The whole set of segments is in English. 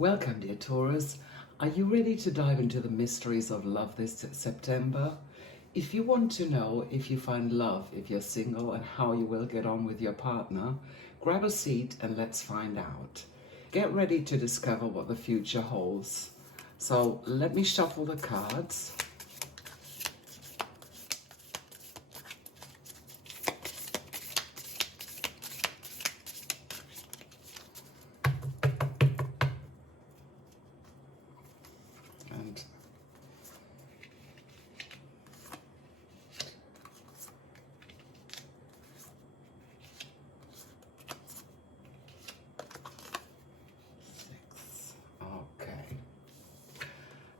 Welcome, dear Taurus. Are you ready to dive into the mysteries of love this September? If you want to know if you find love, if you're single, and how you will get on with your partner, grab a seat and let's find out. Get ready to discover what the future holds. So let me shuffle the cards. And okay.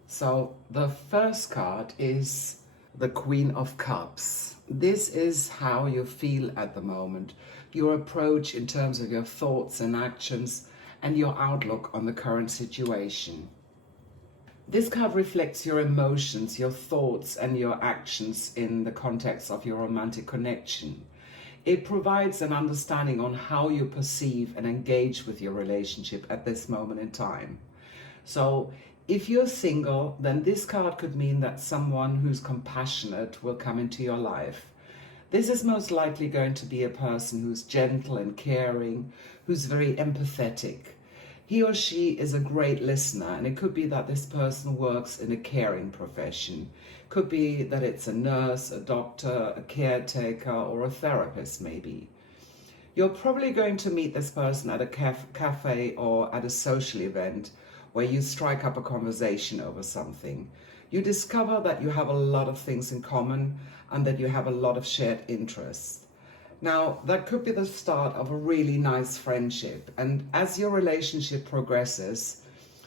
So the first card is the Queen of Cups. This is how you feel at the moment, your approach in terms of your thoughts and actions, and your outlook on the current situation. This card reflects your emotions, your thoughts, and your actions in the context of your romantic connection. It provides an understanding on how you perceive and engage with your relationship at this moment in time. So if you're single, then this card could mean that someone who's compassionate will come into your life. This is most likely going to be a person who's gentle and caring, who's very empathetic. He or she is a great listener, and it could be that this person works in a caring profession. Could be that it's a nurse, a doctor, a caretaker, or a therapist maybe. You're probably going to meet this person at a cafe or at a social event where you strike up a conversation over something. You discover that you have a lot of things in common and that you have a lot of shared interests. Now, that could be the start of a really nice friendship. And as your relationship progresses,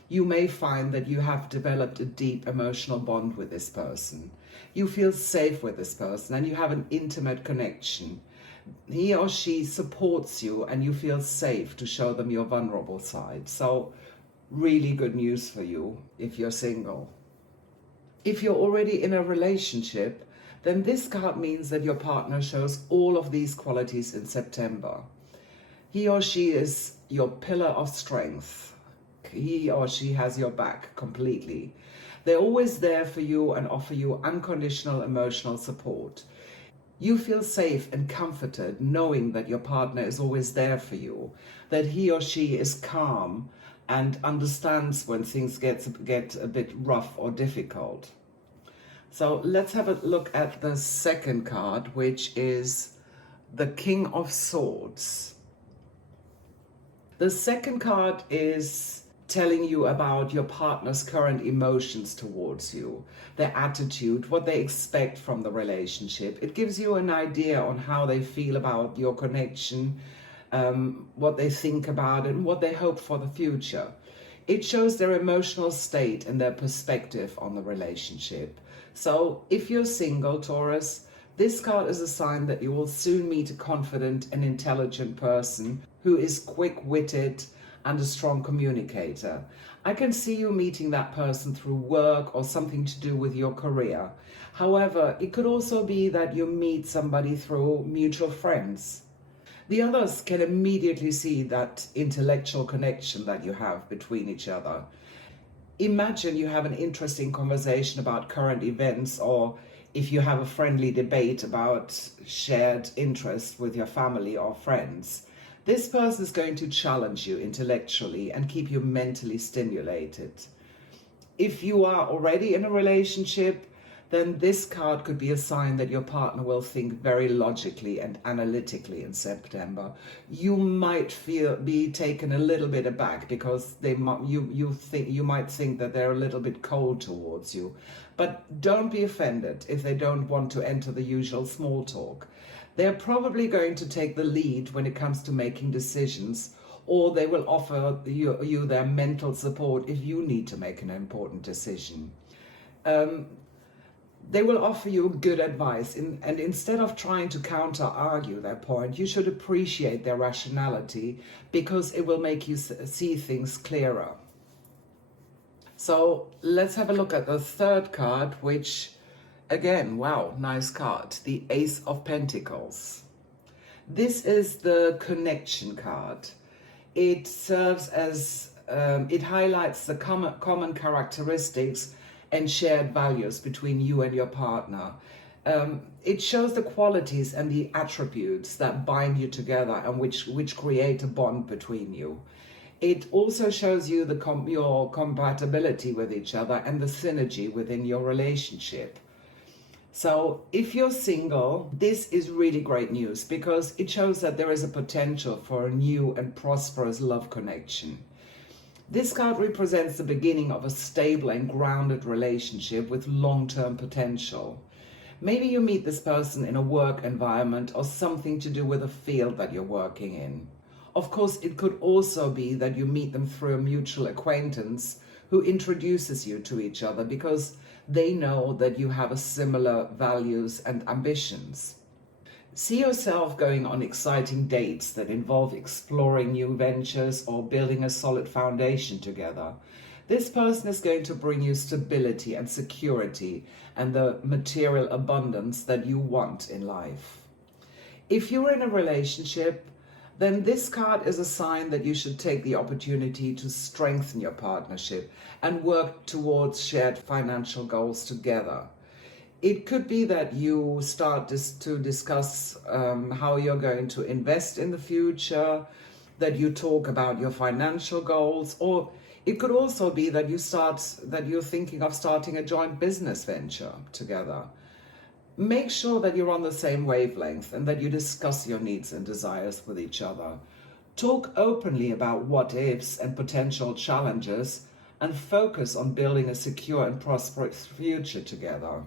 you may find that you have developed a deep emotional bond with this person. You feel safe with this person and you have an intimate connection. He or she supports you and you feel safe to show them your vulnerable side. So, really good news for you if you're single. If you're already in a relationship, then this card means that your partner shows all of these qualities in September. He or she is your pillar of strength. He or she has your back completely. They're always there for you and offer you unconditional emotional support. You feel safe and comforted knowing that your partner is always there for you, that he or she is calm and understands when things get a bit rough or difficult. So let's have a look at the second card, which is the King of Swords. The second card is telling you about your partner's current emotions towards you, their attitude, what they expect from the relationship. It gives you an idea on how they feel about your connection, what they think about it, and what they hope for the future. It shows their emotional state and their perspective on the relationship. So if you're single, Taurus, this card is a sign that you will soon meet a confident and intelligent person who is quick-witted and a strong communicator. I can see you meeting that person through work or something to do with your career. However, it could also be that you meet somebody through mutual friends. The others can immediately see that intellectual connection that you have between each other. Imagine you have an interesting conversation about current events, or if you have a friendly debate about shared interests with your family or friends. This person is going to challenge you intellectually and keep you mentally stimulated. If you are already in a relationship, then this card could be a sign that your partner will think very logically and analytically in September. You might be taken a little bit aback because you might think that they're a little bit cold towards you. But don't be offended if they don't want to enter the usual small talk. They're probably going to take the lead when it comes to making decisions, or they will offer you their mental support if you need to make an important decision. They will offer you good advice, and instead of trying to counter-argue their point, you should appreciate their rationality because it will make you see things clearer. So let's have a look at the third card, which, again, wow, nice card, the Ace of Pentacles. This is the connection card. It serves as it highlights the common characteristics and shared values between you and your partner. It shows the qualities and the attributes that bind you together and which create a bond between you. It also shows you your compatibility with each other and the synergy within your relationship. So if you're single, this is really great news because it shows that there is a potential for a new and prosperous love connection. This card represents the beginning of a stable and grounded relationship with long-term potential. Maybe you meet this person in a work environment or something to do with a field that you're working in. Of course, it could also be that you meet them through a mutual acquaintance who introduces you to each other because they know that you have a similar values and ambitions. See yourself going on exciting dates that involve exploring new ventures or building a solid foundation together. This person is going to bring you stability and security and the material abundance that you want in life. If you're in a relationship, then this card is a sign that you should take the opportunity to strengthen your partnership and work towards shared financial goals together. It could be that you start to discuss how you're going to invest in the future, that you talk about your financial goals, or it could also be that you're thinking of starting a joint business venture together. Make sure that you're on the same wavelength and that you discuss your needs and desires with each other. Talk openly about what ifs and potential challenges and focus on building a secure and prosperous future together.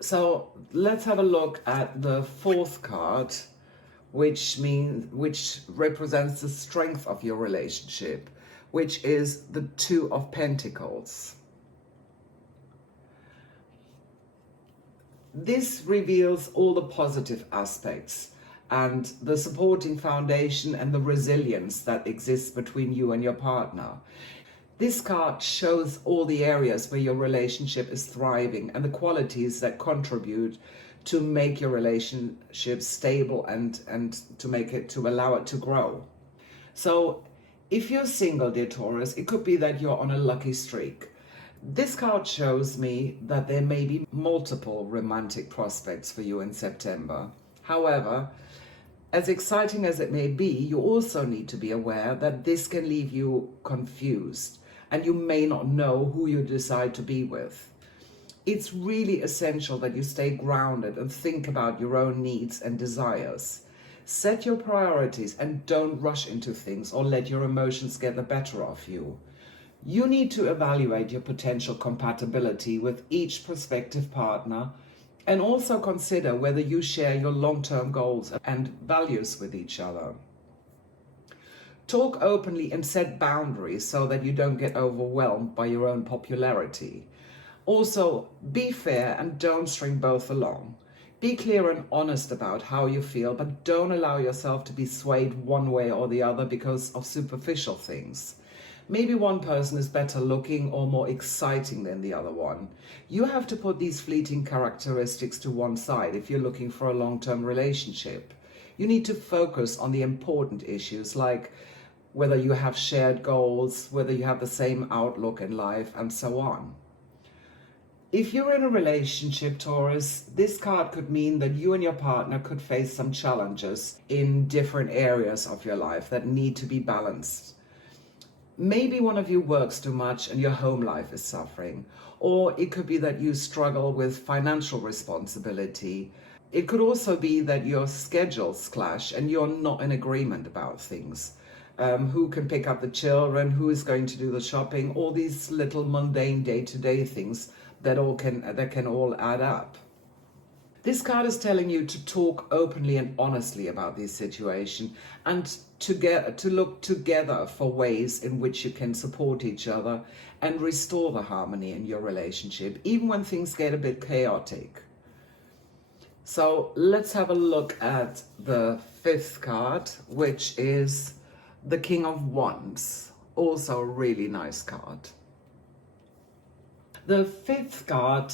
So let's have a look at the fourth card, which represents the strength of your relationship, which is the Two of Pentacles. This reveals all the positive aspects and the supporting foundation and the resilience that exists between you and your partner. This card shows all the areas where your relationship is thriving and the qualities that contribute to make your relationship stable and to allow it to grow. So if you're single, dear Taurus, it could be that you're on a lucky streak. This card shows me that there may be multiple romantic prospects for you in September. However, as exciting as it may be, you also need to be aware that this can leave you confused and you may not know who you decide to be with. It's really essential that you stay grounded and think about your own needs and desires. Set your priorities and don't rush into things or let your emotions get the better of you. You need to evaluate your potential compatibility with each prospective partner and also consider whether you share your long-term goals and values with each other. Talk openly and set boundaries so that you don't get overwhelmed by your own popularity. Also, be fair and don't string both along. Be clear and honest about how you feel, but don't allow yourself to be swayed one way or the other because of superficial things. Maybe one person is better looking or more exciting than the other one. You have to put these fleeting characteristics to one side if you're looking for a long-term relationship. You need to focus on the important issues like whether you have shared goals, whether you have the same outlook in life, and so on. If you're in a relationship, Taurus, this card could mean that you and your partner could face some challenges in different areas of your life that need to be balanced. Maybe one of you works too much and your home life is suffering, or it could be that you struggle with financial responsibility. It could also be that your schedules clash and you're not in agreement about things. Who can pick up the children, who is going to do the shopping, all these little mundane day-to-day things that can all add up. This card is telling you to talk openly and honestly about this situation and to look together for ways in which you can support each other and restore the harmony in your relationship, even when things get a bit chaotic. So let's have a look at the fifth card, which is the King of Wands. Also a really nice card. The fifth card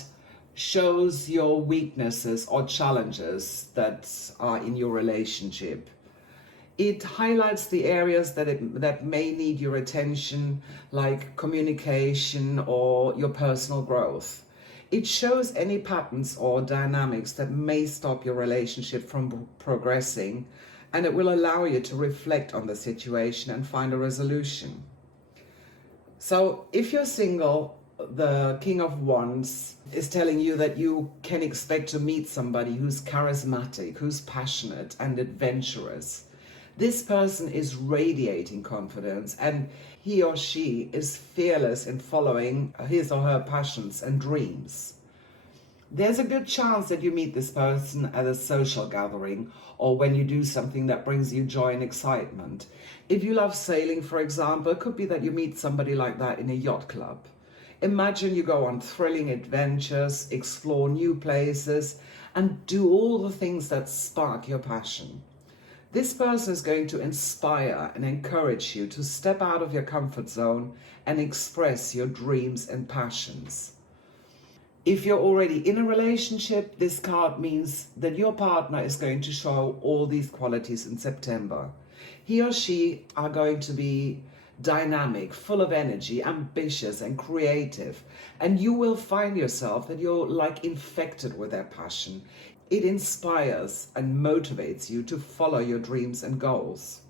shows your weaknesses or challenges that are in your relationship. It highlights the areas that may need your attention, like communication or your personal growth. It shows any patterns or dynamics that may stop your relationship from progressing, and it will allow you to reflect on the situation and find a resolution. So if you're single, the King of Wands is telling you that you can expect to meet somebody who's charismatic, who's passionate and adventurous. This person is radiating confidence, and he or she is fearless in following his or her passions and dreams. There's a good chance that you meet this person at a social gathering or when you do something that brings you joy and excitement. If you love sailing, for example, it could be that you meet somebody like that in a yacht club. Imagine you go on thrilling adventures, explore new places, and do all the things that spark your passion. This person is going to inspire and encourage you to step out of your comfort zone and express your dreams and passions. If you're already in a relationship, this card means that your partner is going to show all these qualities in September. He or she are going to be dynamic, full of energy, ambitious and creative. And you will find yourself that you're like infected with their passion. It inspires and motivates you to follow your dreams and goals.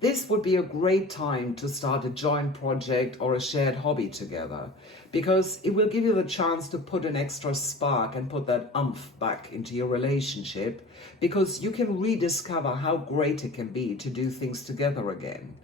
This would be a great time to start a joint project or a shared hobby together, because it will give you the chance to put an extra spark and put that oomph back into your relationship, because you can rediscover how great it can be to do things together again.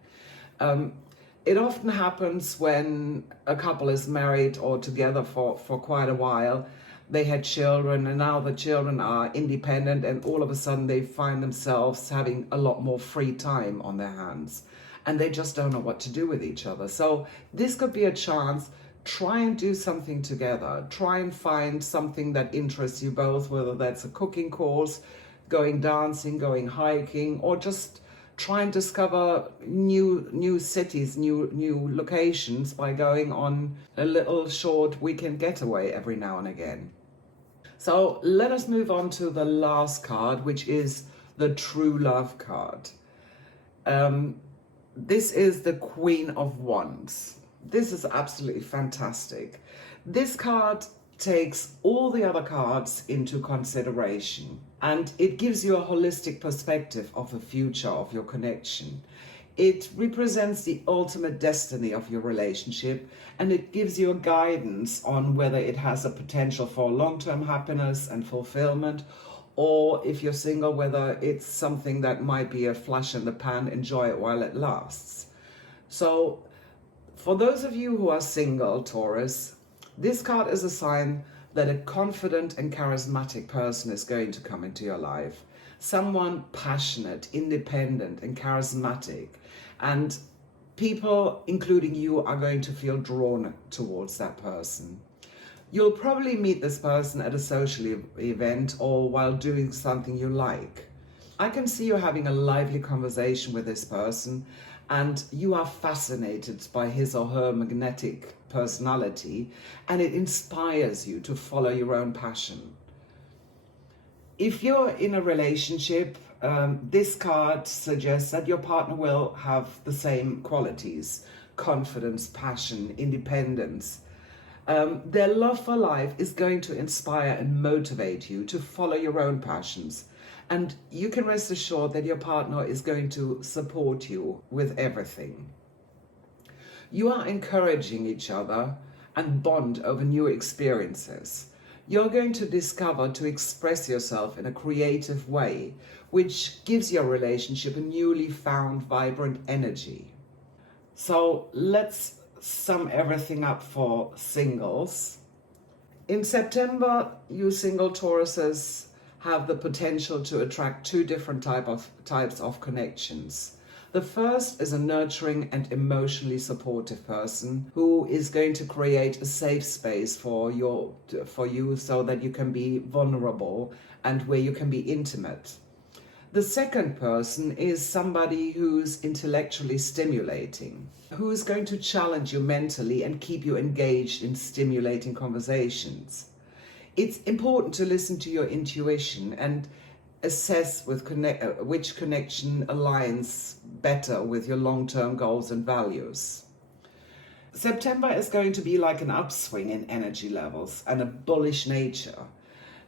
It often happens when a couple is married or together for quite a while. They had children and now the children are independent, and all of a sudden they find themselves having a lot more free time on their hands and they just don't know what to do with each other. So this could be a chance. Try and do something together. Try and find something that interests you both, whether that's a cooking course, going dancing, going hiking, or just try and discover new cities, new locations by going on a little short weekend getaway every now and again. So let us move on to the last card, which is the True Love card. This is the Queen of Wands. This is absolutely fantastic. This card takes all the other cards into consideration, and it gives you a holistic perspective of the future of your connection. It represents the ultimate destiny of your relationship, and it gives you a guidance on whether it has a potential for long-term happiness and fulfillment, or if you're single, whether it's something that might be a flash in the pan, enjoy it while it lasts. So for those of you who are single, Taurus, this card is a sign that a confident and charismatic person is going to come into your life. Someone passionate, independent, and charismatic. And people, including you, are going to feel drawn towards that person. You'll probably meet this person at a social event or while doing something you like. I can see you having a lively conversation with this person, and you are fascinated by his or her magnetic personality, and it inspires you to follow your own passion. If you're in a relationship, this card suggests that your partner will have the same qualities: confidence, passion, independence. Their love for life is going to inspire and motivate you to follow your own passions. And you can rest assured that your partner is going to support you with everything. You are encouraging each other and bond over new experiences. You're going to discover to express yourself in a creative way, which gives your relationship a newly found vibrant energy. So let's sum everything up for singles. In September, you single Tauruses have the potential to attract two different types of connections. The first is a nurturing and emotionally supportive person who is going to create a safe space for you so that you can be vulnerable and where you can be intimate. The second person is somebody who's intellectually stimulating, who is going to challenge you mentally and keep you engaged in stimulating conversations. It's important to listen to your intuition, and assess which connection aligns better with your long-term goals and values. September is going to be like an upswing in energy levels and a bullish nature.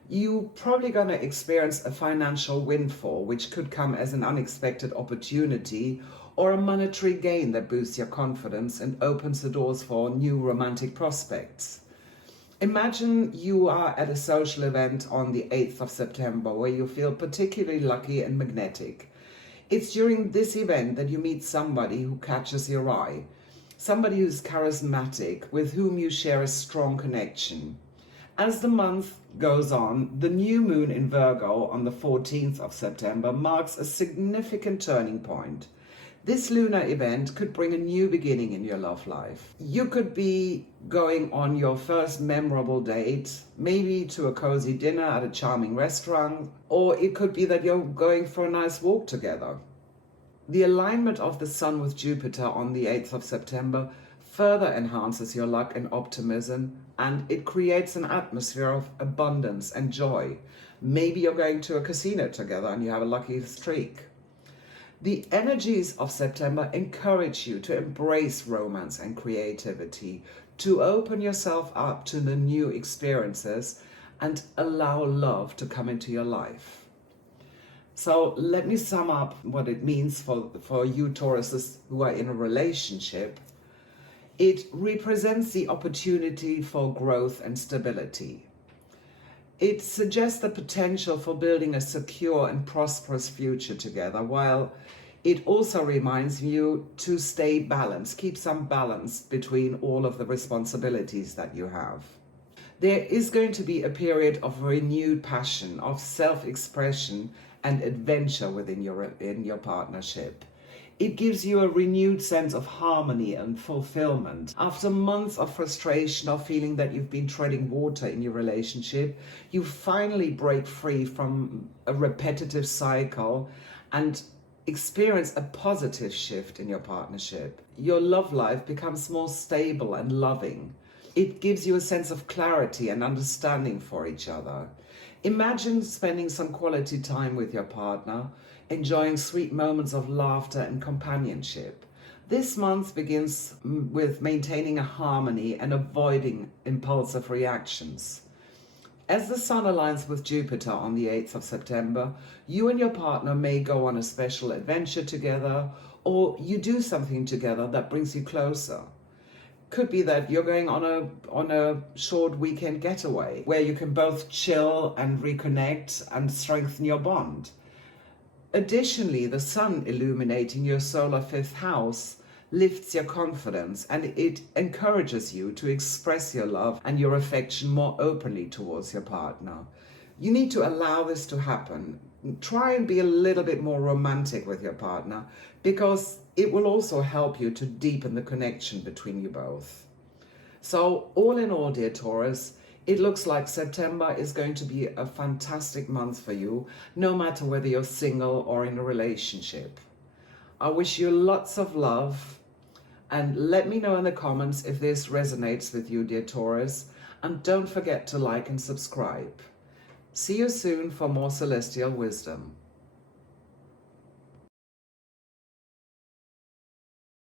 You're probably going to experience a financial windfall, which could come as an unexpected opportunity or a monetary gain that boosts your confidence and opens the doors for new romantic prospects. Imagine you are at a social event on the 8th of September where you feel particularly lucky and magnetic. It's during this event that you meet somebody who catches your eye, somebody who's charismatic, with whom you share a strong connection. As the month goes on, the new moon in Virgo on the 14th of September marks a significant turning point. This lunar event could bring a new beginning in your love life. You could be going on your first memorable date, maybe to a cozy dinner at a charming restaurant, or it could be that you're going for a nice walk together. The alignment of the Sun with Jupiter on the 8th of September further enhances your luck and optimism, and it creates an atmosphere of abundance and joy. Maybe you're going to a casino together and you have a lucky streak. The energies of September encourage you to embrace romance and creativity, to open yourself up to the new experiences and allow love to come into your life. So let me sum up what it means for you Tauruses who are in a relationship. It represents the opportunity for growth and stability. It suggests the potential for building a secure and prosperous future together, while it also reminds you to stay balanced, keep some balance between all of the responsibilities that you have. There is going to be a period of renewed passion, of self-expression and adventure within your partnership. It gives you a renewed sense of harmony and fulfillment. After months of frustration or feeling that you've been treading water in your relationship, you finally break free from a repetitive cycle and experience a positive shift in your partnership. Your love life becomes more stable and loving. It gives you a sense of clarity and understanding for each other. Imagine spending some quality time with your partner, enjoying sweet moments of laughter and companionship. This month begins with maintaining a harmony and avoiding impulsive reactions. As the Sun aligns with Jupiter on the 8th of September, you and your partner may go on a special adventure together, or you do something together that brings you closer. Could be that you're going on a short weekend getaway where you can both chill and reconnect and strengthen your bond. Additionally, the Sun illuminating your solar 5th house lifts your confidence, and it encourages you to express your love and your affection more openly towards your partner. You need to allow this to happen. Try and be a little bit more romantic with your partner, because it will also help you to deepen the connection between you both. So all in all, dear Taurus, it looks like September is going to be a fantastic month for you, no matter whether you're single or in a relationship. I wish you lots of love, and let me know in the comments if this resonates with you, dear Taurus, and don't forget to like and subscribe. See you soon for more celestial wisdom.